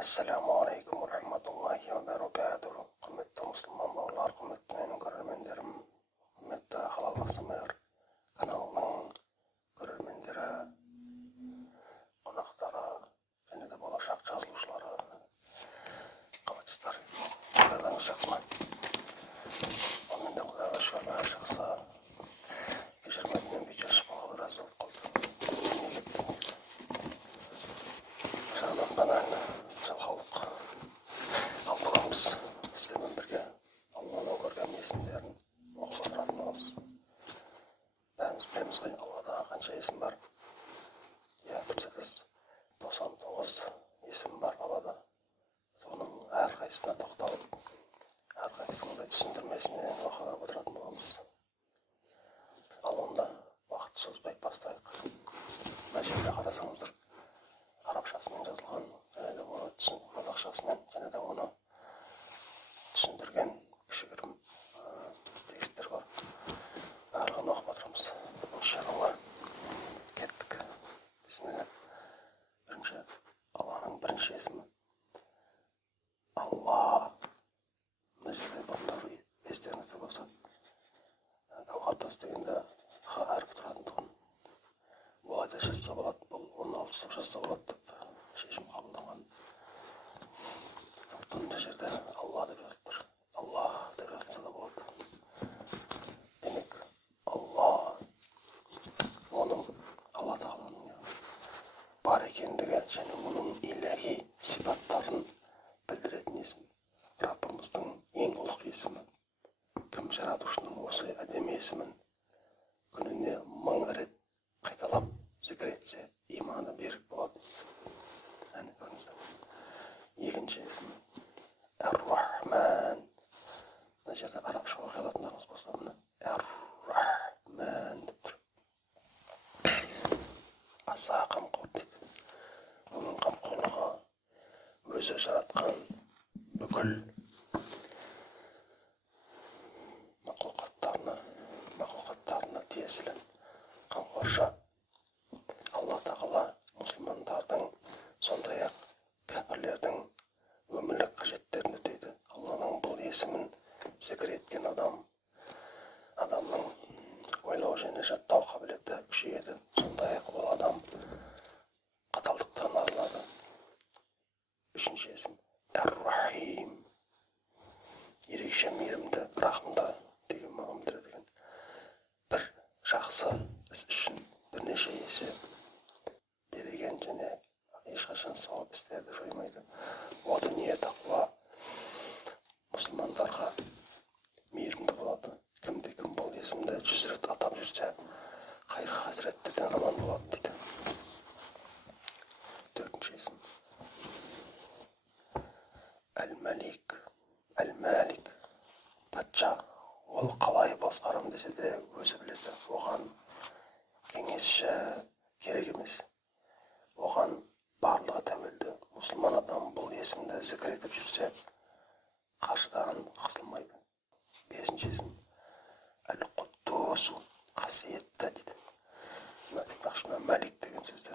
Assalamu alaikum warahmatullahi wabarakatuh. Құрметті мұсылман бауырлар, құрметті менің көрермендерім, құрметті халал асмр каналының көрермендері, қонақтары және де болашақ жазылушылары, қалайсыздар? Барлығыңыз жақсы ма? Онымен де құдайға шүкір бәрі жақсы. Кешірмеден видео шықпағалы біраз болып қалды. Не кеттіңіз? Жағынан банально жалқаулық қалдырамыз. Сіздермен бірге Алланың көрген есімдерін оқып отыратын боламыз. Бәріміз білеміз ғой, Аллада қанша есім бар? Иә, дұрыс. 99 есім бар Аллада. Соның әрқайсысына тоқталып, әрқайсысының түсіндірмесінен оқып отыратын боламыз. Ал онда уақыт созбай бастайық. Мына жерде қарасаңыздар, арабшасымен жазылған, және де оны қазақшасымен, және де оны түсіндірген кішігірім текстер бар. Барлығын оқып отырамыз. Иншалла. Кеттік. Бисмилля. Бірінші, Алланың бірінші есімі Алла. Мына жерде бұрындары естеріңізде болса, Гауһартас дегенде х әріп тұратын тұғын. Бұл айда жазса болады, бұл 16 жазса болады деп шешім қабылданған. Мына жерде Алла деп жазылып тұр. Алла деп жазылса да болады. Демек, Алла оның Алла тағаланың бар екендігі және оның иләһи сипаттарын білдіретін есім. Раббымыздың ең ұлық есімі. Кім жаратушының осы әдемі есімін күніне 1000 рет қайталап зікір етсе, иманы берік болады. Әне көріңіздер. Екінші есім Ар-Рахман. Мына жерде арабша оқи алатындарыңыз болса, мына Ар-Рахман деп тұр. Аса қамқор дейді. Оның қамқорлығы өзі жаратқан бүкіл мақлуқаттарына тиесілі қамқоршы. Алла тағала мұсылмандардың, сондай-ақ кәпірлердің өмірлік қажеттерін өтейді. Алланың бұл есімін зікір еткен адамның ойлау және жаттау қабілеті күшейеді. Сондай-ақ ол адам қаталдықтан арылады. Үшінші есім Ар-Рахим. Ерекше мейірімді, рахымды деген мағына білдіреді. Бір жақсы іс үшін бірнеше есе береген және ешқашан сауап істерді жоймайды. О дүние тақуа мұсылмандарға мейірімді болады. Кімде-кім бұл есімді 100 рет атап жүрсе, қайғы қасіреттерден аман болады дейді. Төртінші есім Әл-Малик. Әл-Малик. Патша. Ол қалай басқарам десе де өзі біледі. Оған кеңесші керек емес. Оған барлығы тәуелді. Мұсылман адам бұл есімді зікір етіп жүрсе, қаршыдан қысылмайды. Бесінші есім Әл-Құддусу. Қасиетті дейді. Мәлик деген сөзді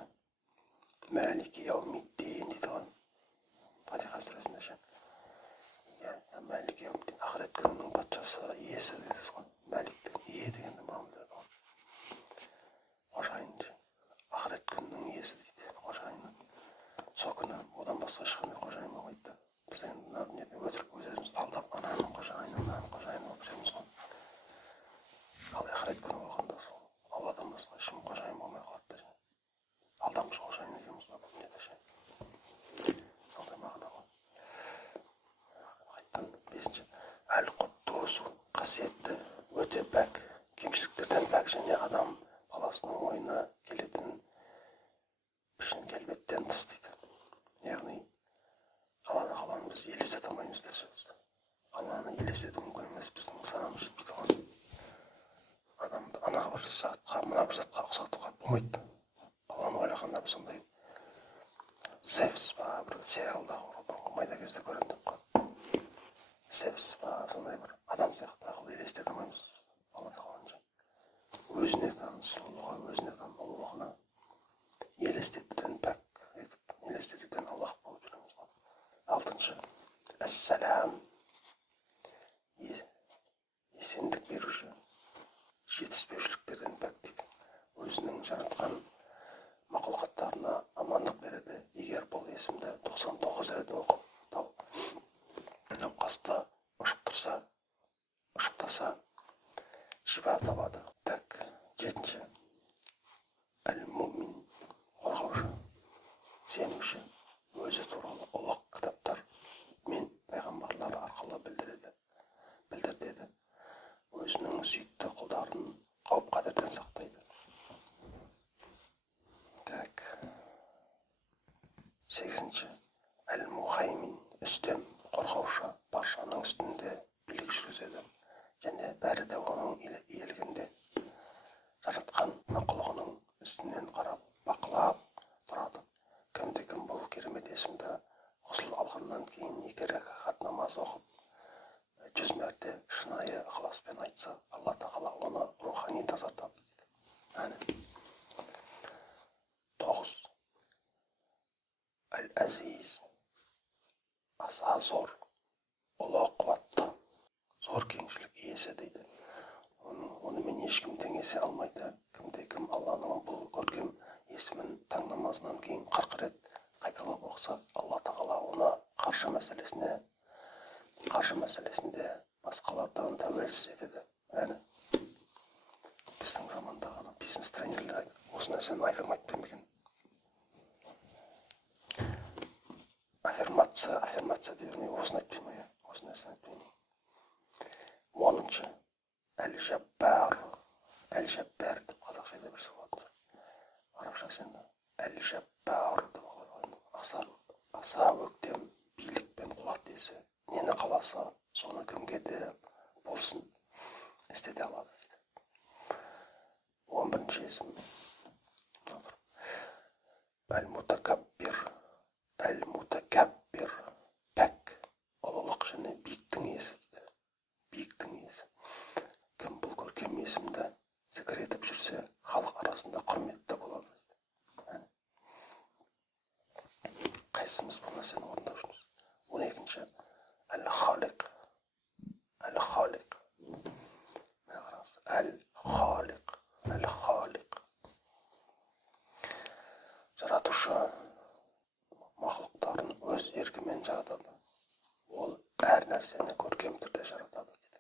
Мәлики яумиддин дейді ғой. Фатиха сүресінде ше. Мәлик яумиддин, ақырет күнінің патшасы, иесі деген сөз ғой. Мәлик деген ие дегенді мағына ғой. Қожайын де. Ақырет күнінің иесі дейді. Қожайыны. Сол күні одан басқа ешқандай қожайын болмайды. Біз енді өтірік өзімізді алдап, ананың қожайыны, мынаның қожайыны болып жүреміз ғой. Ал ақырет күні болғанда сол Алладан басқа ешкім қожайын болмай қалады да. Алдамшы қожайын екенбіз ғой бұл дүниеде ше. Сондай мағына ғой. Қайттан бесінші Әл-Құддусу. Қасиетті, өте пәк, кемшіліктерден пәк және адам баласының ойына келетін пішін келбеттен тыс дейді. Яғни Алла тағаланы біз елестете алмаймыз десе. Алланы елестету мүмкін емес, біздің санамыз жетпейді ғой. Адамды ана бір затқа, мына бір затқа ұқсатуға болмайды. Алланы ойлағанда біз сондай Зевс па, бір сериалдағы майда кезде көрген деп қой. Зевс па, сондай бір адам сияқты ақыл елестете алмаймыз Алла тағаланы. Өзіне тән сұлулығы, өзіне тән ұлылығына елестетуден пәк етіп, елестетуден Аллах болып жүреміз. сенуші, өзі туралы ұлық кітаптар мен пайғамбарлар арқылы білдіреді. Өзінің сүйікті құлдарын қауіп қатерден сақтайды. Так. 8. Әл-Мухаймин, үстем, қорғаушы, баршаның үстінде билік жүргізеді және бәрі де оның иелігінде. Жаратқан мақұлығының үстінен қарап, бақылап тұрады. Кімде-кім бұл керемет есімді ғұсыл алғаннан кейін 2 рәкағат намаз оқып, 100 мәрте шынайы ықыласпен айтса, Алла тағала оны рухани тазартады. 9. Әл-Әзиз, аса зор, ұлы қуатты, зор кеңшілік иесі дейді. Онымен ешкім теңесе алмайды. Кімде-кім Алланың бұл көркем есімін таң намазынан кейін 40 рет қайталап оқыса, Алла тағала оны қаржы мәселесінде басқалардан тәуелсіз етеді. Біздің заманда ғана бизнес тренерлер осы нәрсені айтылмайды ма екен? Аффирмация деуіне осыны айтпай ма? Осы нәрсені айтпай ма? 10. Әл-Жаббар деп қазақша айтып жүрсе болады. Арабша сен Әл-Жаббар деп қойған. Аса өктем, билік пен қуат иесі. Нені қаласа, соны кімге де болсын істете алады дейді. 11. есім. Әл-Мутакаббир, пәк, ұлылық және биіктің иесі дейді. Биіктің иесі. Кім бұл көркем есімді зікір етіп жүрсе, халық арасында құрметті болады. Қайсымыз бұл нәрсені орындап жүрміз? 12. Әл-Халиқ. Жаратушы мақлұқтарын өз еркімен жаратады. Ол әр нәрсені көркем түрде жаратады дейді.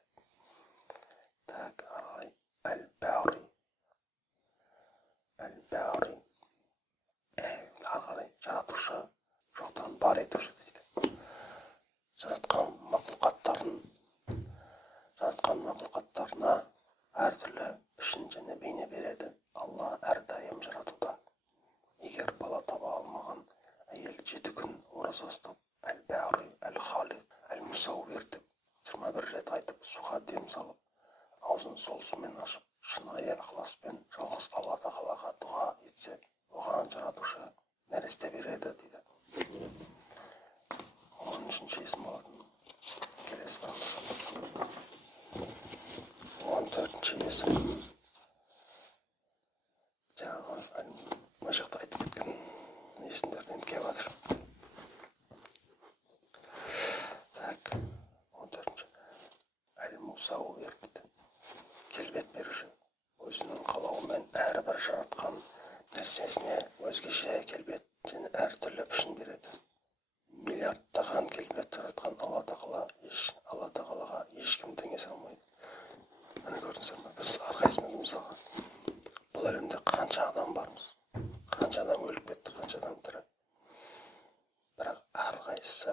Так, арай. Әл-Баури. Арай, жаратушы жоқтан бар етуші дейді. Жаратқан мақлұқаттарына әртүрлі пішін және бейне береді. Алла әрдайым жаратуда. Егер бала таба алмаған әйел 7 күн ораза ұстап, Әл-Баури, Әл-Халиқ, Әл-Мусауир деп 21 рет айтып, суға дем салып, аузын сол сумен ашып, шынайы ықыласпен жалғыз Алла тағалаға дұға етсе, оған жаратушы нәресте береді дейді. 13. есім болатын. Келесі бағдарламамыз. 14. есім. Жаңағы мына жақта айтып кеткен есімдерден келіп жатыр. Так, 14. Әл-Мусауир дейді. Келбет беруші. Өзінің қалауымен әрбір жаратқан нәрсесіне өзгеше келбет және әртүрлі пішін береді. Миллиардтаған келбет жаратқан Алла тағалаға ешкім теңесе алмайды. Міне көрдіңіздер ме? Біз әрқайсымыз мысалға бұл әлемде қанша адам бармыз? Қанша адам өліп кетті, қанша адам тірі. Бірақ әрқайсысы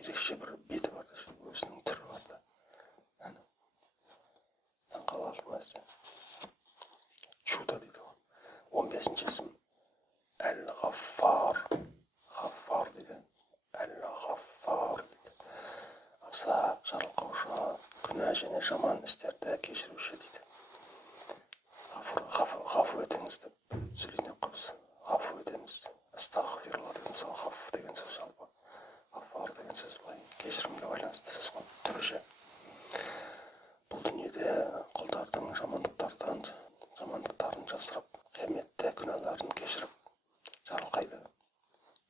ерекше бір беті бар, өзінің түрі бар да. Таңқаларлық нәрсе. Чудо дейді ғой. 15. есім. Әл-Ғаффар. Ғаффар дейді. Әл-Ғаффар дейді. Аса жарылқаушы, күнә және жаман істерді кешіруші дейді. Ғафу етіңіз деп сөйлейтін қойбыз. Ғафу етеміз. Астағфирулла деген сол, ғаф деген сөз жалпы. Ғаффар деген сөз былай кешірімге байланысты сөз ғой. Түріше. Бұл дүниеде құлдардың жамандықтарын жасырып, қияметте күнәларын кешіріп жарылқайды.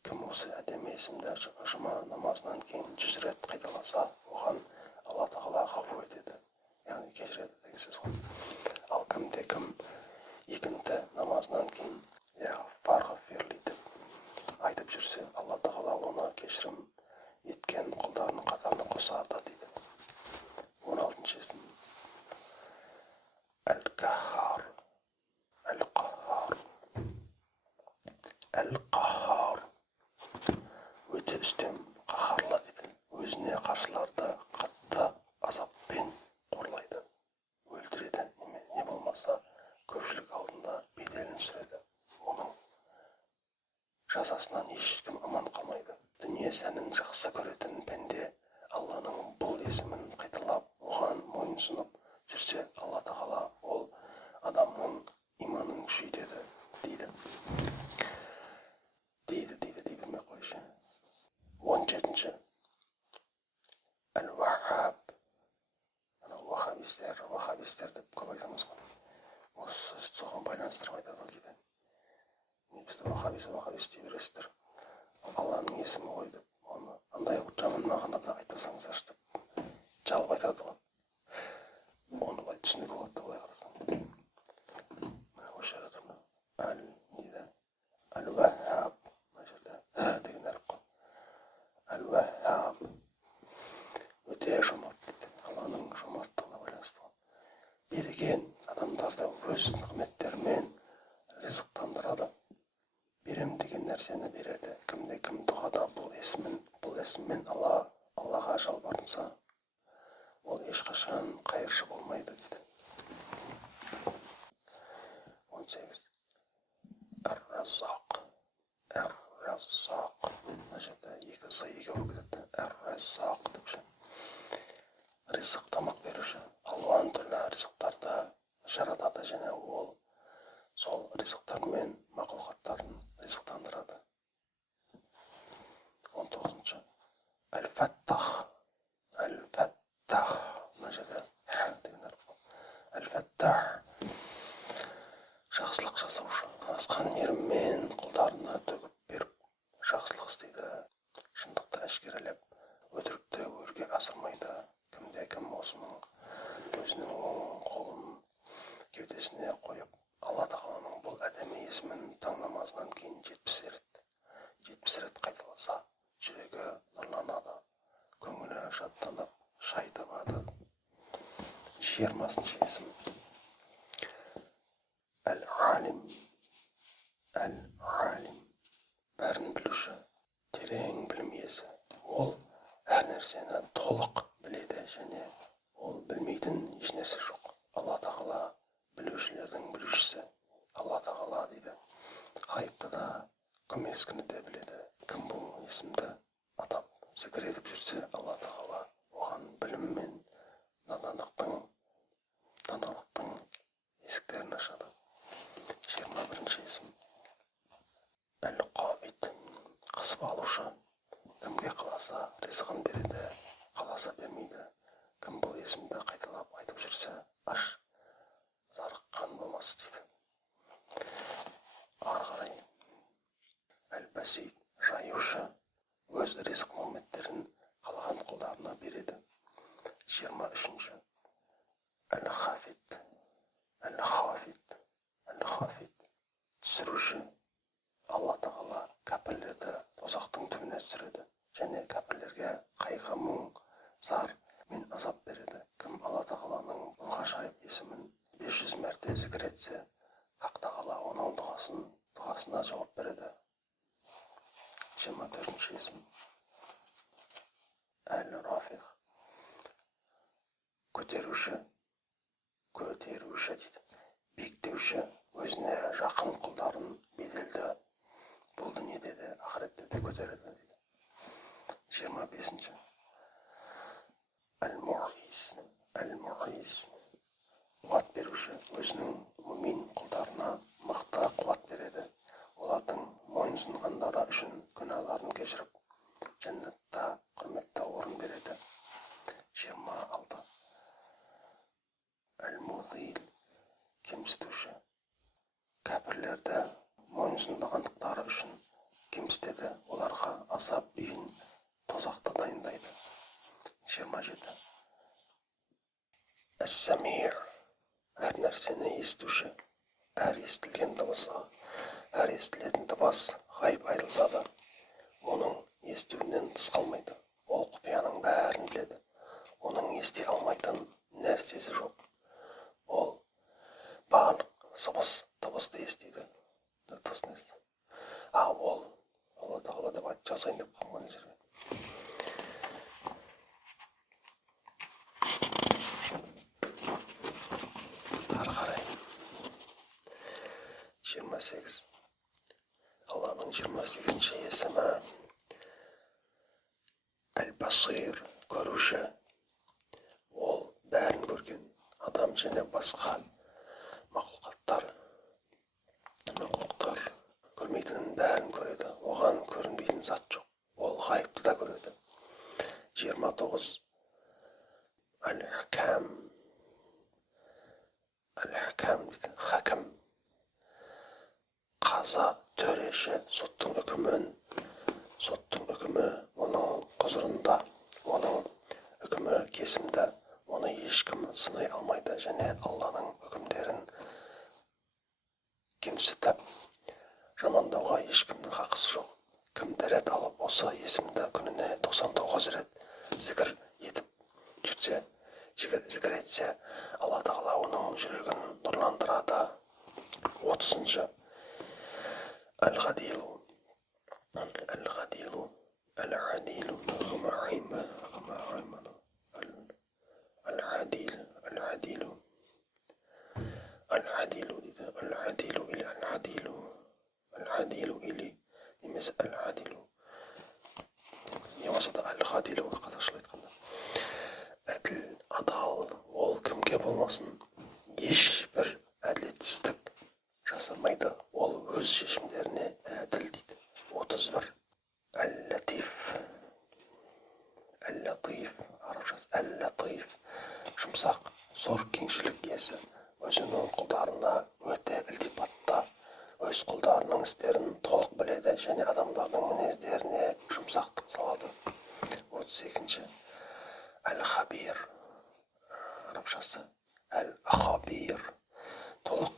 Кім осы әдемі есімді жұма намазынан кейін 100 рет қайталаса, оған Алла тағала ғафу етеді, яғни кешіреді деген сөз ғой. Ал кім екінті намазынан кейін фарғафирли деп айтып жүрсе, Алла тағала оны кешірім еткен құлдарының қатарына қосады дейді. 16. есім. Әл-Қахар. Әл-Қахар. үстем қаһарлы дейді. Өзіне қарсыларды қатты азаппен қорлайды, өлтіреді, не болмаса көпшілік алдында беделін түсіреді. Оның жазасынан ешкім аман қалмайды. Дүние сәнін жақсы көретін пенде Алланың бұл есімін қайталап, оған мойынсұнып жүрсе, Алла тағала ол адамның иманын күшейтеді дейді. Дей білмей қойшы. 17-ші. Әл-Вахаб. Вахабистер деп көп айтамыз ғой. Осы соған байланыстырып айтады кейде. Негізді вахабист дей бересіздер. Алланың есімі ғой деп, оны андай жаман мағынада айтпасаңыздаршы деп жалып айтады ғой. Оны былай түсінуге болады да былай қарасаң. Осы жерде тұрмын. Әл-Вахаб. Мына жерде деген әріп қой. Әл-Вахаб. Өте жомарт дейді. Алланың жомарттығына байланысты ғой. Берген адамдарды өз нығметтерімен ризықтандырады. Берем деген нәрсені береді. Кімде кім дұғада бұл есіммен Аллаға жалбарынса, ол ешқашан қайыршы болмайды дейді. 18. Әр-Раззақ. Мына жерде екі сыйға өкіледі. Әр-Раззақ деп ше. Ризық тамақ беруші. Алуан түрлі ризықтарды жаратады және ол сол ризықтармен мақұлқаттарын ризықтандырады. 19-ші. Әл-Фаттах. Мына жерде деген әріп. Әл-Фаттах. Жақсылық жасаушы. Асқан мейіріммен құлдарына төгіп беріп, жақсылық істейді. Шындықты әшкерелеп, өтірікті өрге асырмайды. Кімде кім осының өзінің оң қолын кеудесіне қойып, Алла тағаланың бұл әдемі есімін таң намазынан кейін 70 рет қайталаса, жүрегі нұрланады, көңілі шаттанып, шай табады. 20-ші есім. Әл-Алим. Бәрін білуші, терең білім иесі. Ол әр нәрсені толық біледі және ол білмейтін еш нәрсе жоқ. Алла тағала білушілердің білушісі. Алла тағала дейді. Ғайыпты да, көмескіні де біледі. Кім бұл есімді атап зікір етіп жүрсе, Алла тағала оған білім мен даналықтың есіктерін ашады. 21-ші есім. Әл-Қабид. Қысып алушы. Кімге қаласа ризығын береді, қаласа бермейді. Кім бұл есімді қайталап айтып жүрсе, аш зарыққан болмас дейді. Ары қарай. Әл-Басид. Жаюшы. Өз ризық нығметтерін қалаған құлдарына береді. 23-ші. Әл-Хафид. Түсіруші. Алла тағала кәпірлерді тозақтың түбіне түсіреді және кәпірлерге қайғы, мұң, зар мен азап береді. Кім Алла тағаланың бұл ғажайып есімін 500 мәрте зікір етсе, Хақ тағала оның дұғасына жауап береді. 24-ші есім. Әл-Рафиқ. Көтеруші дейді. Биіктеуші, өзіне жақын құлдарын беделді бұл дүниеде де, ақыретте де көтереді дейді. 25-ші. Әл-Муғис. Қуат беруші, өзінің мүмин құлдарына мықты қуат береді. Олардың мойынсұнғандары үшін күнәларын кешіріп, жәннатта құрметті орын береді. 26. Әл-Музил. Кемсітуші. Кәпірлерді мойынсұнбағандықтары үшін кемсітеді, оларға азап үйін тозақты дайындайды. 27. Әс-Самир. Әр нәрсені естуші. Әр естілген дыбыс ғайып айтылса да, оның естуінен тыс қалмайды. Ол құпияның бәрін біледі. Оның ести алмайтын нәрсесі жоқ. Ол барлық дыбысты естиді. Ол Алла тағала деп жазайын деп қалған жерге. Ары қарай 28. Алланың 28-ші есімі Әл-Басир, көруші. Ол бәрін көрген. Адам және басқа мақлұқтар көрмейтінін бәрін көреді. Оған көрінбейтін зат жоқ. Ол ғайыпты да көреді. 29. Әл-Хакам дейді. Хакім. Қаза, төреші, соттың үкімі оның құзырында, оның үкімі кесімді, оны ешкім сынай алмайды, және Алланың үкімдерін кемсітіп жамандауға ешкімнің хақысы жоқ. Кімді рет алып осы есімді күніне 99 рет зікір етіп жүрсе, зікір етсе, Алла Тағала оның жүрегін нұрландырады. 30. Әл-Ғадилу Әл-Ғадилу Әл-Ғадилу дейді. Әл-Ғадилу или немесе Әл-Ғадилу. Не болса да Әл-Ғадилуға қазақшылай айтқанда. Әділ, адал, ол кімге болмасын ешбір әділетсіздік жасамайды. Ол өз шешімдеріне әділ дейді. 31. Әл-Латиф арабшасы Әл-Латиф, жұмсақ, зор кеңшілік иесі. Өзінің құлдарына өте ілтипатты, өз құлдарының істерін толық біледі және адамдардың мінездеріне жұмсақтық салады. 32. Әл-Хабир, арабшасы Әл-Хабир, толық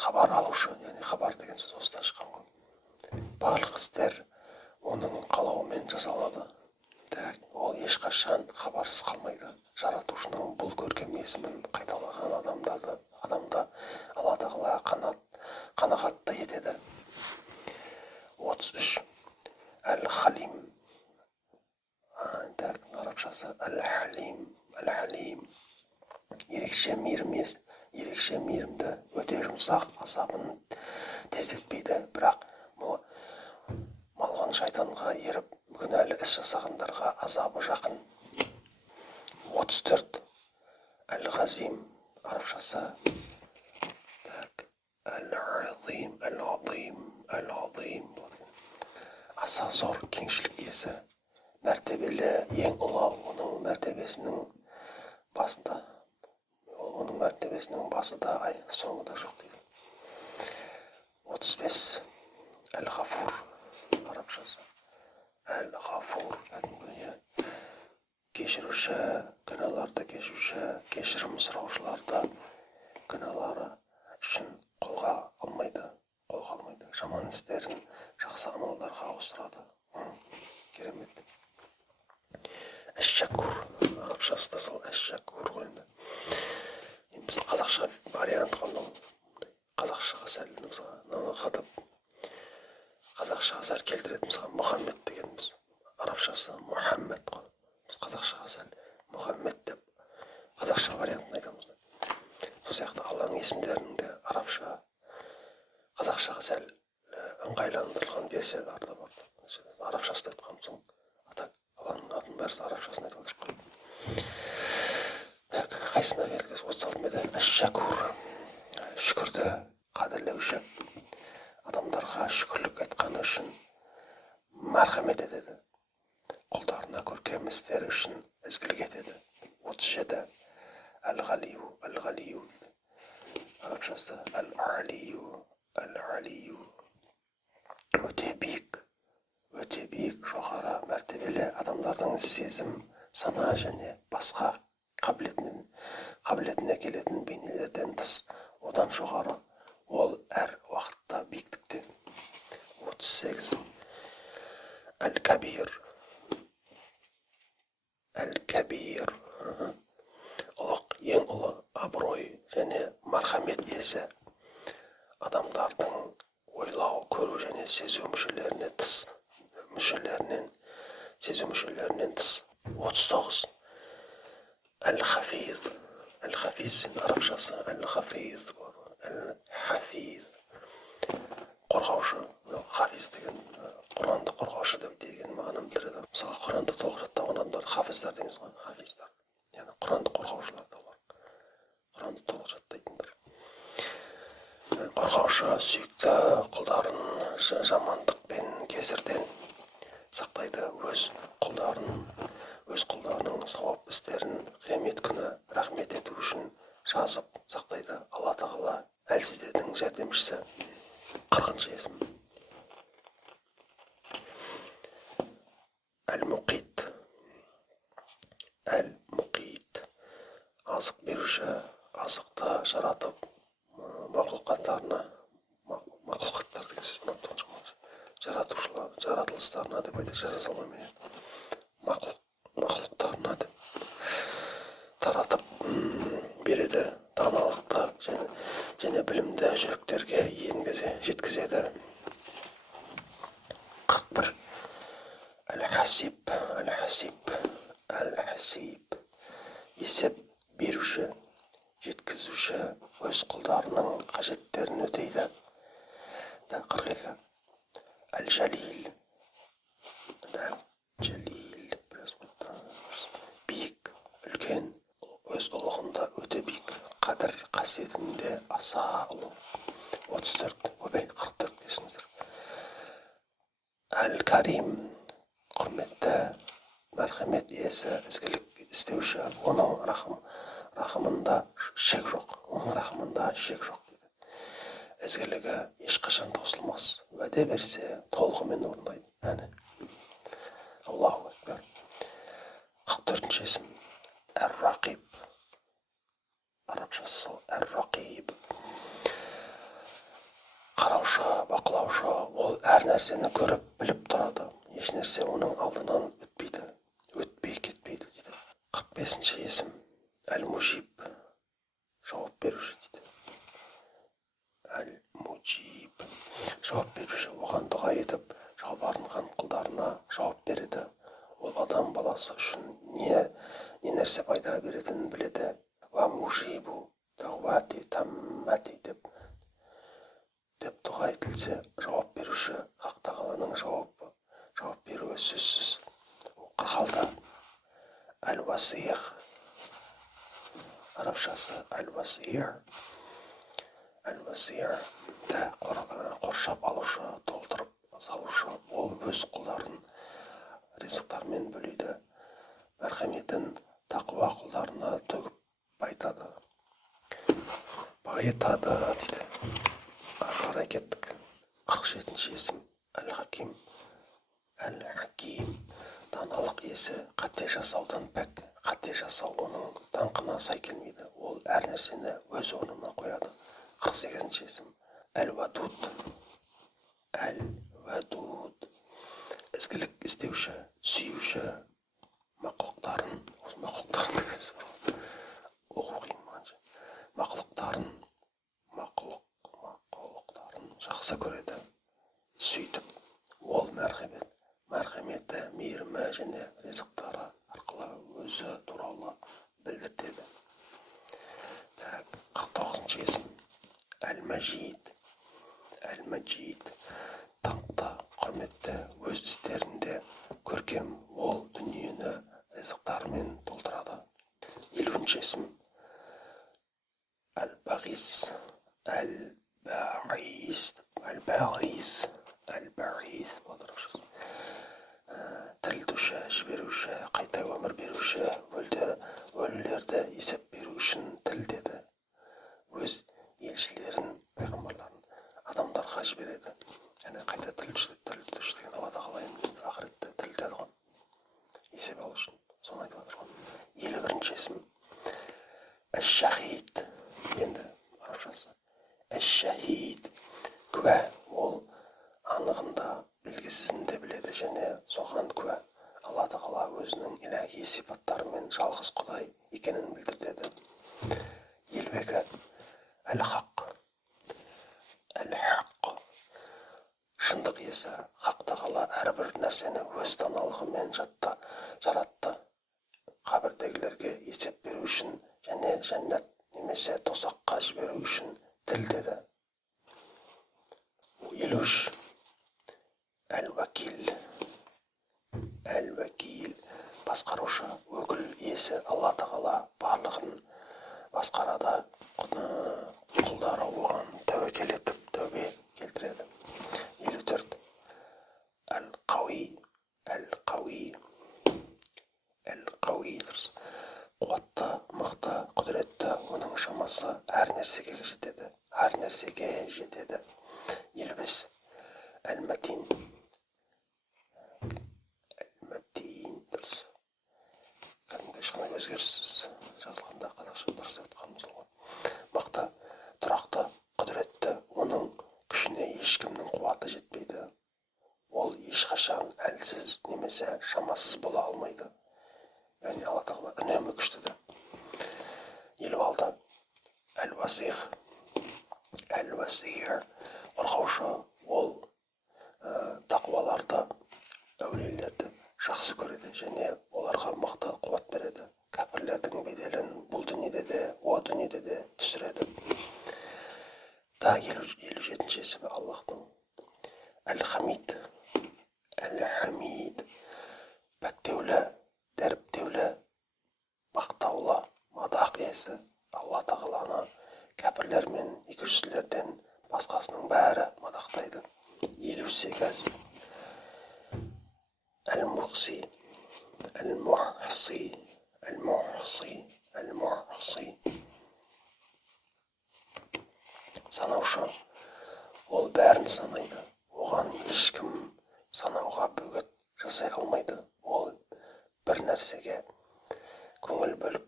хабар алушы, яғни хабар деген сөз осыдан шыққан ғой. Барлық істер оның қалауымен жасалады. Ол ешқашан хабарсыз қалмайды. Жаратушының бұл көркем есімін қайталаған адамды Алла Тағала қанағатты етеді. 33. Әл-Халим, арабшасы Әл-Халим, ерекше мейірімді, өте жұмсақ, азабын тездетпейді, бірақ малғын шайтанға еріп күнәлі іс жасағандарға азабы жақын. 34. Әл-Ғазим, арабшасы Әл-Ғазим, аса зор кеңшілік иесі, мәртебелі, ең ұлы, оның мәртебесінің басы да соңы да жоқ дейді. 35. Әл-Ғафур, арабшасы Әл-Ғафур, кешіруші, күнәларды кешуші, кешірім сұраушыларды күнәлары үшін қолға алмайды, жаман істерін жақсы амалдарға ауыстырады. Керемет. Әш-Шакур, арабшасы да сол Әш-Шакур ғой енді. Біз қазақша вариант қондық. Қазақшаға сәл қатып қазақшаға сәл келтіреді. Мысалға Мұхаммед дегеніміз арабшасы Мұхаммед қой. Біз қазақшаға сәл Мұхаммед деп қазақша вариантын айтамыз. Сол сияқты Алланың есімдерінің де қазақшаға сәл ыңғайландырылған версиялары да бар. Арабшасы да айтқанымыз сол. Алланың атын бәрісі арабшасын айтып отырып қой. Қайсына келгіз? 36. Әш-Шакур, шүкірді қадірлеуші, адамдарға шүкірлік айтқаны үшін мәрхамет етеді, құлдарына көркем істері үшін ізгілік етеді. 37. Әл-Ғалию, арабшасы Әл-Алию, өте биік, жоғары мәртебелі, адамдардың сезім, сана және басқа қабілетіне келетін бейнелерден тыс, одан жоғары, ол әр уақытта биіктікте. 38. Әл-Кабир, ұлық, ең ұлы, абырой және мархамет иесі, адамдардың ойлау, көру және сезу мүшелерінен сезу мүшелерінен тыс. 39. Әл-Хафиз. Әл-Хафиз арабшасы Әл-Хафиз. Әл-Хафиз қорғаушы. Хафиз деген Құранды қорғаушы деген мағына білдіреді. Мысалы, Құранды толық жаттаған адамдарды хафиздар дейміз ғой, хафиздар. Яғни Құранды қорғаушылар да олар. Құранды толық жаттайтындар. Қорғаушы сүйікті құлдарын жамандық пен кесірден сақтайды. Өз құлдарының сауап істерін қиямет күні рахмет ету үшін жазып сақтайды. Алла тағала әлсіздердің жәрдемшісі. 40-шы есім. Әл-Мұқит. Әл-Мұқит. Азық беруші, азықты жаратып мақұлқаттар деген сөз жаратушылар, жаратылыстарына деп айтып жаза салмаймын. Мақұлықтарына деп таратып береді. Даналықты және білімді жүректерге жеткізеді. 41. Әл-Хасиб. Есеп беруші, жеткізуші, өз құлдарының қажеттерін өтейді. 42. Әл-Жалил. Биік, үлкен, өз ұлығында өте биік, қадір қасиетінде аса ұлы. 34. 44 десіңіздер. Әл-Карим. Құрметті, мәрхемет иесі, ізгілік істеуші, оның рахымында шек жоқ. Дейді. Ізгілігі ешқашан таусылмас. Уәде берсе, толығымен орындайды. Аллаху акбар. 44-ші есім. Әр-Рақиб. Арабшасы сол. Әр-Рақиб. Қараушы, бақылаушы, ол әр нәрсені көріп, біліп тұрады. Еш нәрсе оның алдынан өтпей кетпейді дейді. 45-ші есім. Әл-Мужиб. Жауап беруші дейді. Әл-Мужиб. Жауап беруші. Оған дұға етіп, жалбарынған құлдарына жауап береді. Ол адам баласы үшін не нәрсе пайда беретінін біледі. Ва мужибу дағуати таммати деп дұға етілсе, жауап беруші, Хақ тағаланың жауап беруі сөзсіз. 46. Әл-Васиғ. Арабшасы Әл-Васиғ. Қоршап алушы, толтырып салушы, ол өз құлдарын ризықтармен бөлейді. Мәрхеметін тақуа құлдарына төгіп байытады дейді. Қарай кеттік. 47-ші есім. Әл-Хаким. Даналық иесі, қате жасаудан пәк. Қате жасау оның даңқына сай келмейді. Ол әр нәрсені өз орнына қояды. 48-ші есім. Әл-Вадуд. Ізгілік істеуші, сүйуші, мақұлықтарын жақсы көреді. Сөйтіп, ол мәрхеметі, мейірімі және ризықтары арқылы өзі туралы білдіртеді. 49-ші есім. Әл-Мәжид. Таңқты, құрметті, өз істерінде көркем, ол дүниені ризықтарымен толтырады. 50-ші есім. Әл-Бағис. Тірілтуші, жіберуші, қайта өмір беруші, өлілерді есеп беру үшін тірілтеді. Өз елшілерін, пайғамбарларын адамдарға жібереді. Қайта тірілтуші деген Алла тағала бізді ақыретте тірілтеді ғой. Есеп алу үшін. Соны айтып отыр ғой. 51-ші есім. Әш-Шахид. Енді арабшасы. Әш-Шахид. Куә. Ол анығында белгісізінде біледі және соған куә. Алла тағала өзінің иләһи сипаттарымен жалғыз Құдай екенін білдіреді. 52. Әл-Хақ. Шындық иесі Хақ Тағала әрбір нәрсені өз даналығымен жаратты. Қабірдегілерге есеп беру үшін және жәннат немесе тозаққа жіберу үшін тіл деді. 53. Әл-Уәкил. Әл-Уәкил басқарушы, өкіл иесі Алла Тағала барлығын басқарады. Құлдары оған тәуекел етіп тәубе келтіреді. 54. Әл-Қауи. Әл-Қауи. Әл-Қауи дұрыс. Қуатты, мықты, құдіретті, оның шамасы әр нәрсеге жетеді. Әр нәрсеге жетеді. 55. Әл-Мәтин. Әл-Мәтин дұрыс. Кәдімгі ешқандай өзгеріссіз жазылғанда қазақша дұрыс деп отқанымыз ғой. Мықты, тұрақты, құдіретті, оның күшіне ешкімнің қуаты жетпейді. Ол ешқашан әлсіз немесе шамасыз бола алмайды. Яғни Алла Тағала үнемі күштіді. 56. Әл-Уасих. Әл-Уасир қорғаушы, ол тақуаларды, әулиелерді жақсы көреді және оларға мықты қуат береді. Кәпірлердің беделін бұл дүниеде де, о дүниеде де түсіреді. 57-ші есімі Аллахтың. Әл-Хамид. Әл-Хамид пәктеулі, дәріптеулі, мақтаулы, мадақ иесі Алла Тағаланы кәпірлер мен екіншілерден басқасының бәрі мадақтайды. 58. Әл-Мухси. Әл-Мухси. Әл-Мухси. Әл-Мухси санаушы, ол бәрін санайды. Оған ешкім санауға бөгет жасай алмайды. Ол бір нәрсеге көңіл бөліп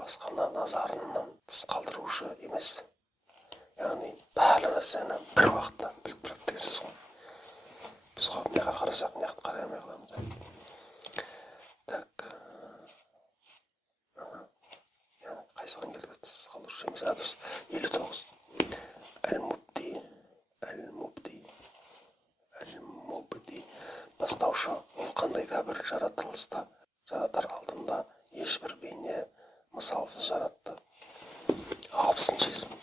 басқаны назарынан тыс қалдырушы емес. Яғни барлық нәрсені бір уақытта біліп тұрады деген сөз ғой. Біз ғой мынаға қарасақ, мына жақты қарай алмай қаламыз. Так. Қайсыған келді бетсіз қалдырушы емес. Дұрыс. 59. Әл-Мубди. Әл-Мубди. Әл-Мубди бастаушы, ол қандай да бір жаратылыста жаратар алдында ешбір бейне мысалсыз жаратты. 60-ші есім.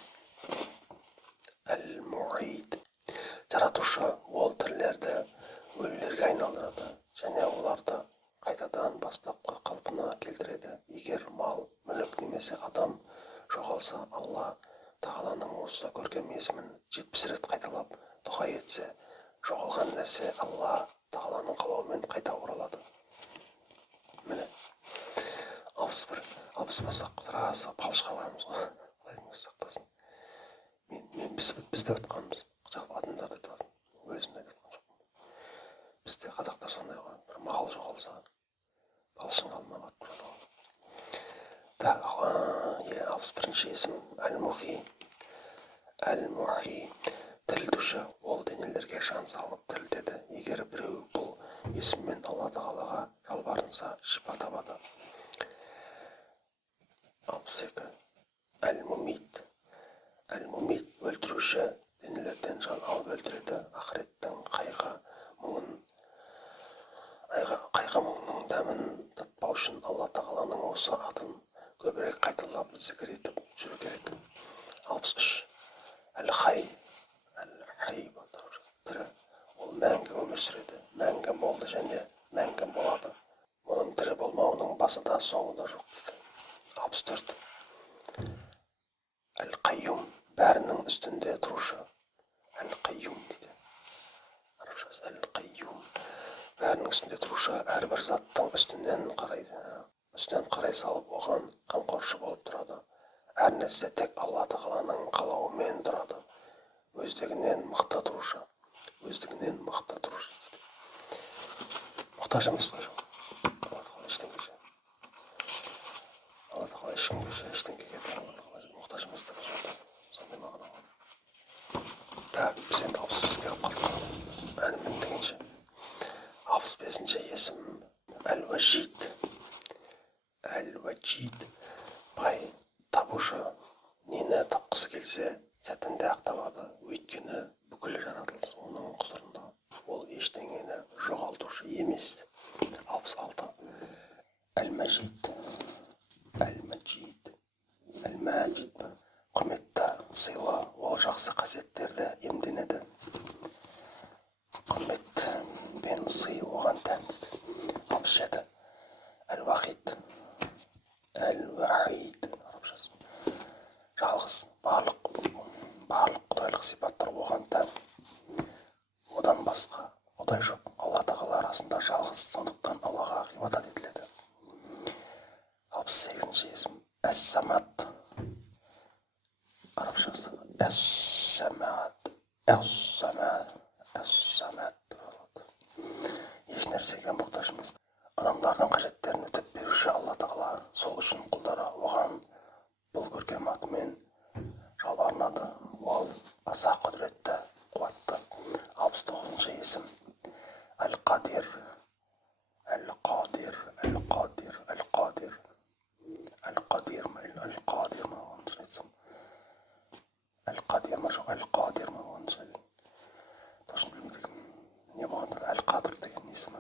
Әл-Муид жаратушы, ол тірлерді өлілерге айналдырады және оларды қайтадан бастапқы қалпына келтіреді. Егер мал, мүлік немесе адам жоғалса, Алла Тағаланың осы көркем есімін 70 рет қайталап дұға етсе, жоғалған нәрсе Алла Тағаланың қалауымен қайта оралады. Міне 61. 60 болсақ қыдырасы палшыға барамыз ғой. Құдайымыз сақтасын. Біз де өтқанбыз. Адамдар да өткен. Өзім де өткен жоқпын. Бізде қазақтар сондай ғой. Бір мал жоғалса, палшының алдына барып тұрады ғой. 61-ші есім Әл-Мухи. Әл-Мухи тірілтуші, ол денелерге жан салып тірілтеді. Егер біреу бұл есіммен Алла Тағалаға жалбарынса, шипа табады. 62. Әл-Мумит. Әл-Мумит өлтіруші, денелерден жан алып өлтіреді. Ақыреттің қайғы-мұңның дәмін татпау үшін Алла Тағаланың осы атын көбірек қайталап зікір етіп жүру керек. 63. Әл-Хай. Әл-Хай тірі, ол мәңгі өмір сүреді, мәңгі болды және мәңгі болады. Оның тірі болмауының басы да соңы да жоқ дейді. 64. Әл-Қайюм бәрінің үстінде тұрушы. Әл-Қайюм дейді. Арабшасы Әл-Қайюм бәрінің үстінде тұрушы, әрбір заттың үстінен қарайды. Үстінен қарай салып оған қамқоршы болып тұрады. Әр нәрсе тек Алла Тағаланың қалауымен тұрады. Өздігінен мықты тұрушы. Өздігінен мықты тұрушы дейді. Мұқтаж емес қажу. Алла Тағала ештеңе. Алла Тағала ештеңеге мұқтаж емес деп жазады. Сондай мағына бар. Так, біз енді 68-ге алып қалдық. Әнімін дегенше. 65-ші есім Әл-Уәжид. Әл-Уәжид бай табушы, нені тапқысы келсе сәтінде ақ табады. Өйткені бүкіл жаратылыс оның құзырында. Ол берген сый оған тән дейді. 67. Әл-Вахид. Әл-Вахид арабшасы. Жалғыз, барлық құдайлық сипаттар оған тән. Одан басқа құдай жоқ. Алла тағала арасында жалғыз, сондықтан Аллаға ғибадат етіледі. 68-ші есім Әс-Самад. Арабшасы Әс-Самад. Әс-Самад. Әс-Самад. Еш нәрсеге мұқтаж емес. Адамдардың қажеттерін өтеп беруші Алла тағала. Сол үшін құлдары оған бұл көркем атымен жалбарынады. Ол аса құдіретті, қуатты. 69-ші есім Әл-Қадир. Әл-Қадир. Әл-Қадир. Әл-Қадир. Әл-Қадир ма? Әл-Қадир ма? Оны айтсам. Әл-Қадир ма? Жоқ, Әл-Қадир ма? Оны сәл. Точно білмейді. Не болғанда Әл-Қадир деген есімі.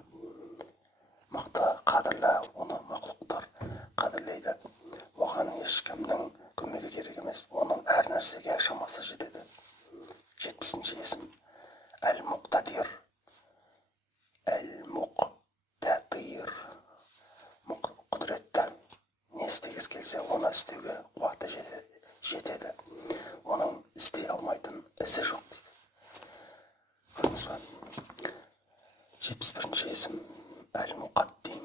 Мықты, қадірлі, оны мақлұқтар қадірлейді. Оған ешкімнің көмегі керек емес. Оның әр нәрсеге шамасы жетеді. 70-ші есім Әл-Мұқтадир. Әл-Мұқтадир. Құдіретті. Не істегіз келсе, оны істеуге қуаты жетеді. Оның істей алмайтын ісі жоқ дейді. Көріңіз ба? 71-ші есім Әл-Мұқаддим.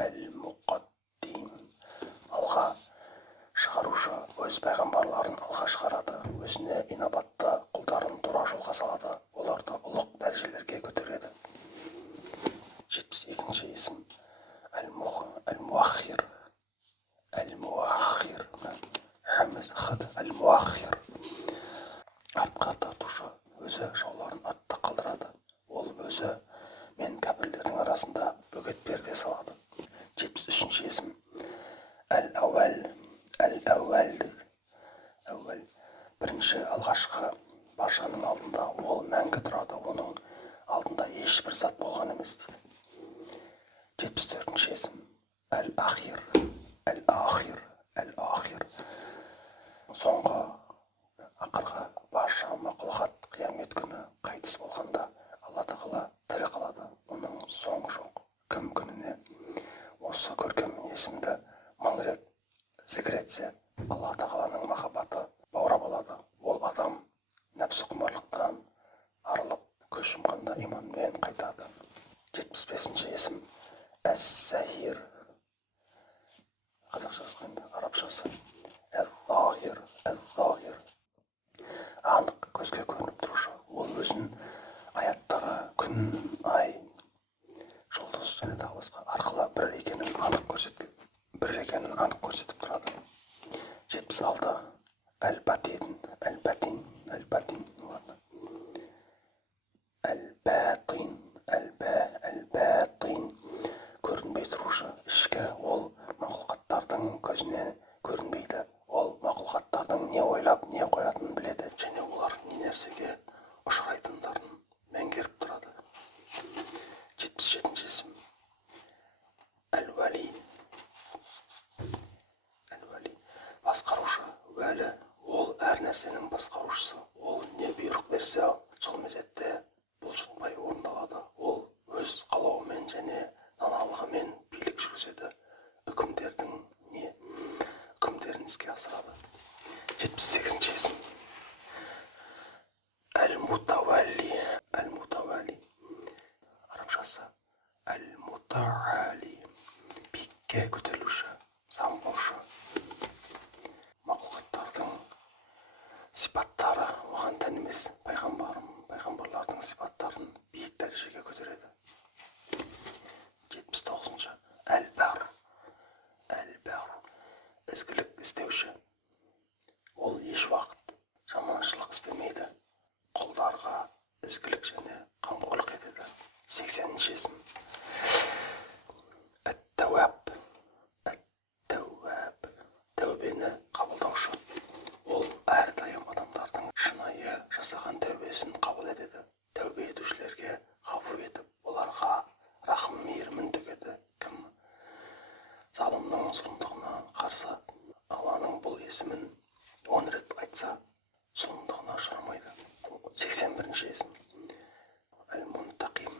Әл-Мұқаддим. Алға шығарушы, өз пайғамбарларын алға шығарады. Өзіне инабатты құлдарын тура жолға салады. Оларды ұлық дәрежелерге көтереді. 72-ші есім Әл-Муахир. Әл-Муахир. Әл-Муахир. Артқа тартушы, өзі жауларын артта қалдырады. Ол өзі мен кәпірлердің арасында бөгет перде салады. 73-ші есім Әл-Әуәл. Әл-Әуәл. Әуәл. Бірінші, алғашқы, баршаның алдында ол мәңгі тұрады. Оның алдында ешбір зат болған емес дейді. 74-ші есім Әл-Ахир. Әл-Ахир. Әл-Ахир. Соңғы, ақырғы, барша мақұлғат қиямет күні қайтыс болғанда Алла тағала тірі қалады. Оның соңы жоқ. Кім күніне осы көркем есімді 1000 рет зікір етсе, Алла тағаланың махаббаты баурап алады. Ол адам нәпсі құмарлықтан арылып, көз жұмғанда иманмен қайтады. 75-ші есім Әс-Сахир. Қазақшасы қандай? Арабшасы Әз-Захир. Әз-Захир. Анық, көзге көрініп тұрушы. Ол өзін аяттары, күн, ай, жұлдыз және тағы басқа арқылы бір екенін анық көрсетіп тұрады. 76. Әл-Батин. Әл-Батин. Әл-Батин. Әл-Батин. Әл-Батин. Көрінбей тұрушы. Ішкі, ол мақұлқаттардың көзіне көрінбейді. Ол мақұлқаттардың не ойлап, не қоятынын біледі. Және олар не нәрсеге ұшырайтындарын меңгеріп тұрады. 77-ші есім Әл-Уәли. Әл-Уәли. Басқарушы. Уәлі. Ол әр нәрсенің басқарушысы. Ол не бұйрық берсе, сол мезетте бұлжытпай орындалады. Ол өз қалауымен және даналығымен билік жүргізеді. Үкімдерін іске асырады. 78-ші есім Әл-Мутауәли. Әл-Мутауәли. Арабшасы Әл-Мутауәли. Биікке көтерілуші, самғаушы. Мақұлқаттардың сипаттары оған тән емес. Пайғамбарлардың сипаттарын биік дәрежеге көтереді. 79-ші Әл-Бар. Әл-Бар. Ізгілік істеуші. Ол еш уақыт жаманшылық істемейді. Құлдарға ізгілік және қамқорлық етеді. 80-ші есім Әт-Тәуәб. Әт-Тәуәб. Тәубені қабылдаушы. Ол әрдайым адамдардың шынайы жасаған тәубесін қабыл етеді. Тәубе етушілерге ғафу етіп, оларға рахым мейірімін төгеді. Кім залымның зұлымдығына қарсы Алланың бұл есімін 10 рет айтса, зұлымдығына ұшырамайды. 81-ші есім Әл-Мунтақим.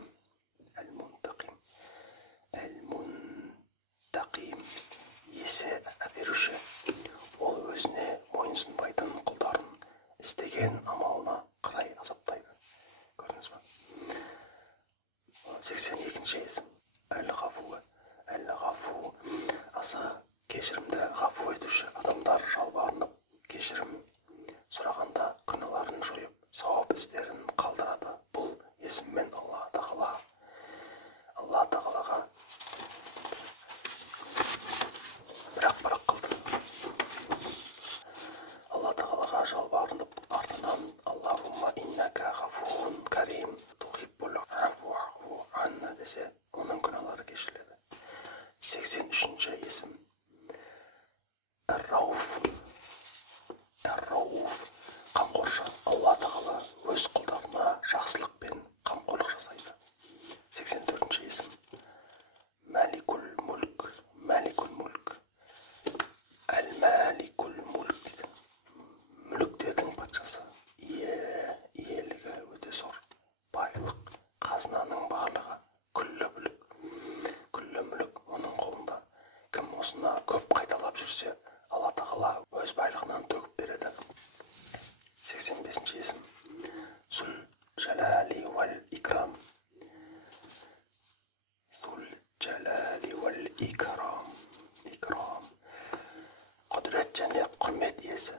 82-ші есім әл-ғафу. Әл-ғафу аса кешірімді, ғафу етуші. Адамдар жалбарынып кешірім сұрағанда күнәларын жойып, сауап істерін қалдырады. Бұл есіммен Алла тағалаға бірақ қылды. Алла тағалаға жалбарынып, артынан Аллахумма иннака ғафурун карим тухиббул афу анна десе, оның күнәлары кешіріледі. 83-ші есім Ар-Рауф. Қамқоршы. Алла тағала өз құлдарына жақсылық пен қамқорлық жасайды. 84-ші есім Маликул Мулк. Әл-Маликул Мулк дейді. Мүліктердің патшасы. Иелігі өте зор. Байлық, қазынаның барлығы. Күллі мүлік оның қолында. Кім осына көп қайталап жүрсе, Алла тағала өз байлығынан төгіп береді. 85-ші есім Зул Жалали вал Икрам. Құдірет және құрмет иесі.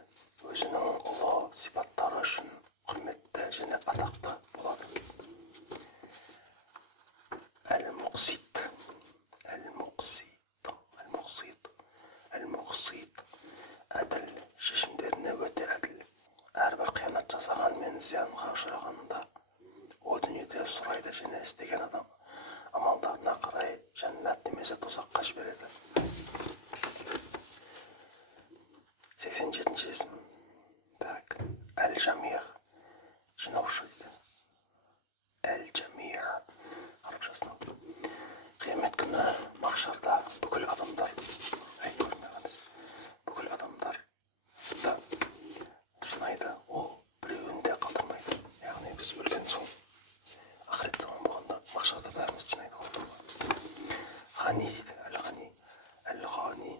Өзінің ұлы сипаттары үшін құрметті және атақты болады. Әл-Муқсит. Әділ. Шешімдеріне өте әділ. Әрбір қиянат жасаған мен зиянға ұшырағанда о дүниеде сұрайды және істеген адам амалдарына қарай жәннат немесе тозаққа жібереді. 87-ші есім Әл-Жамиғ. Жинаушы дейді. Әл-Жамиғ арабшасынан. Қиямет күні махшарда бүкіл адамдар да жинайды. Ол біреуін де қалдырмайды. Яғни біз өлген соң ақырет заман болғанда махшарда бәріміз жинайды. Ғани дейді. Әл-Ғани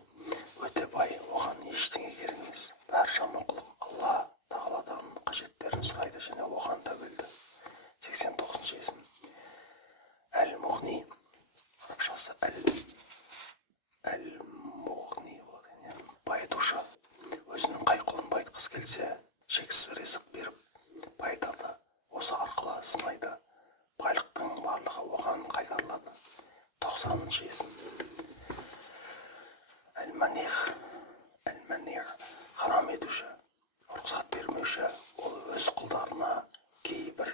өте бай, оған ештеңе керек емес. Барша мақұлық Алла тағаладан қажеттерін сұрайды және оған тәуелді. 89-ші есім Әл-Муғни. Арабшасы Әл-Муғни болады. Байытушы. Өзінің қай құлын байытқысы келсе, шексіз ризық беріп байытады. Осы арқылы сынайды. Байлықтың барлығы оған қайтарылады. 90-ші есім Әл-Маних. Харам етуші, рұқсат бермеуші. Ол өз құлдарына кейбір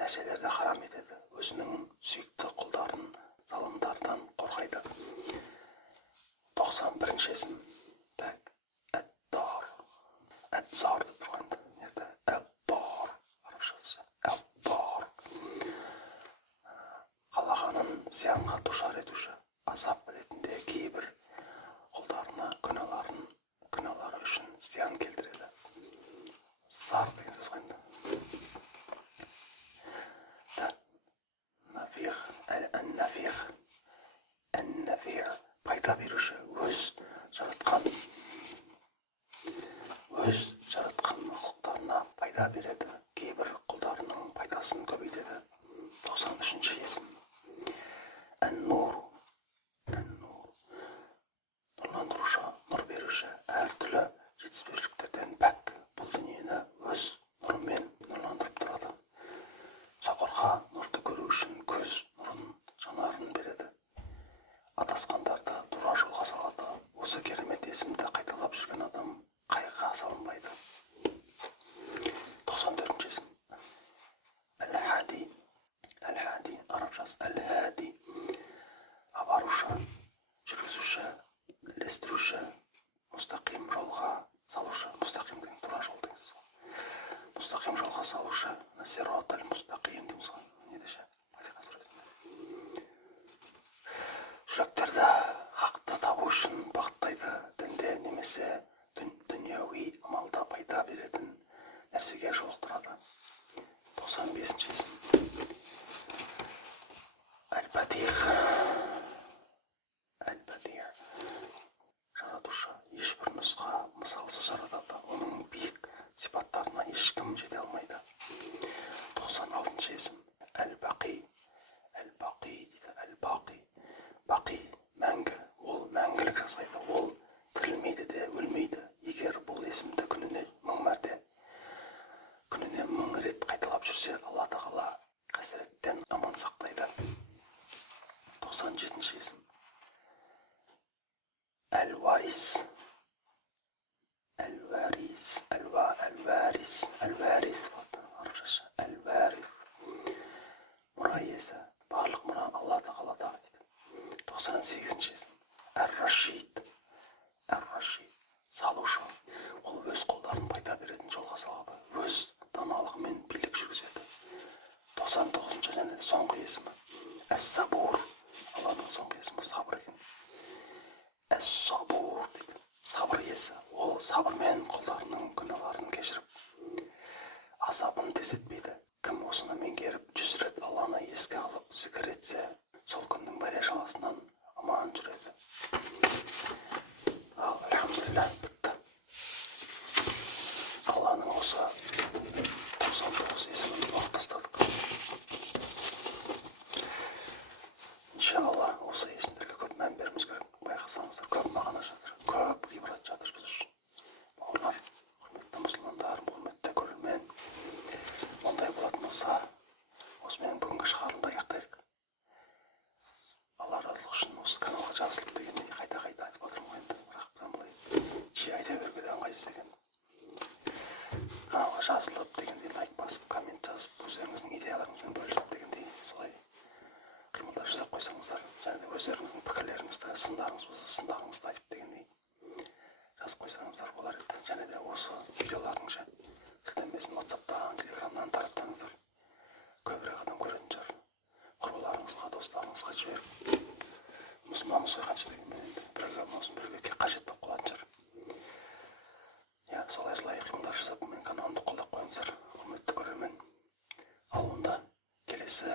нәрселерді харам етеді. Өзінің сүйікті құлдарын залымдардан қорғайды. 91-ші есім Әд-Зар деп тұрғанда. Әд-Дар. Арабшасы Әд-Дар. Қалағанын зиянға душар етуші. Азап ретінде кейбір құлдарына күнәлары үшін зиян келтіреді. Зар деген сөз қайында. Ән-Нафиғ. Пайда беруші. Өз жаратқан мақлұқтарына пайда береді. Кейбір құлдарының пайдасын көбейтеді. 93-ші есім Ән-Нур. Нұрландырушы, нұр беруші. Әртүрлі жетіспеушіліктерден пәк. Бұл дүниені өз нұрымен нұрландырып тұрады. Соқырға нұрды көру үшін көз нұрын, жанарын береді. Адасқандарды тура жолға салады. Осы керемет есімді қайталап жүрген адам қайғыға салынбайды. 94-ші есім Әл-Хади. Арабшасы Әл-Хади. Абарушы, жүргізуші, ілестіруші, мұстақим жолға салушы. Мұстақим деген тура жол дейміз. Мұстақим жолға салушы. Сират әл-мұстақим дейміз. Не десе? Жүректерді хақты табу үшін бағыттайды. Дінде немесе дүнияуи амалда пайда беретін нәрсеге жолықтырады. 95-ші есім Әл-Бадиғ. Жаратушы. Ешбір нұсқа мысалсыз жаратады. Оның биік сипаттарына ешкім жете алмайды. 96-ші есім Әл-Бақи. жасайды. Ол тірілмейді де өлмейді. Егер бұл есімді күніне 1000 мәрте, күніне 1000 рет қайталап жүрсе, Алла тағала қасіреттен аман сақтайды. 97-ші есім Әл-Варис. Әл-Варис, Әл-Варис, Әл-Варис болады. Арабшасы Әл-Варис. Мұра иесі, барлық мұра Алла тағалада дейді. 98-ші есім Әр-Рашид. Әр-Рашид, салушы. Ол өз қолдарын пайда беретін жолға салады. Өз даналығымен билік жүргізеді. 99-ші және соңғы есімі Әс-Сабур. Алланың соңғы есімі сабыр екен. Әс-Сабур дейді. Сабыр иесі. Ол сабырмен құлдарының күнәларын кешіріп, азабын тездетпейді. Кім осыны меңгеріп 100 рет Алланы еске алып, зікір етсе, сол күннің бәле-жаласынан аман жүреді. Ал, әлхамдулилlah, бітті. Алланың осы 99 есімін оқып тастадық. Иншалла, осы есімдерге көп мән беруіміз керек. Байқасаңыздар, көп мағына жатыр, көп ғибрат жатыр біз үшін. Бауырлар, құрметті мұсылмандар, құрметті көрермен, ондай болатын болса, осымен бүгінгі шығарылымды аяқтайық. Алла разылығы үшін осы каналға жазылып дегенде қайта-қайта айтып отырмын ғой енді. Бірақ бұдан былай жиі айта беруге де ыңғайсыз екен. Каналға жазылып дегендей лайк басып, коммент жазып, өздеріңіздің идеяларыңызбен бөлісіп дегендей солай қимылдар жасап қойсаңыздар, және де өздеріңіздің пікірлеріңізді, сындарыңызды айтып дегендей жазып қойсаңыздар болар еді. Және де осы видеолардың сілтемесін WhatsApp-тан, Telegram-нан таратсаңыздар, көбірек адам көретін шығар. Құрбыларыңызға, достарыңызға жіберіп, мұсылманбыз ғой қанша дегенмен енді біреуге болсын, біреуге қажет болып қалатын шығар. Ja, солай қимылдар жасап, мен каналымды қолдап қойыңыздар, құрметті көрермен. Ал онда келесі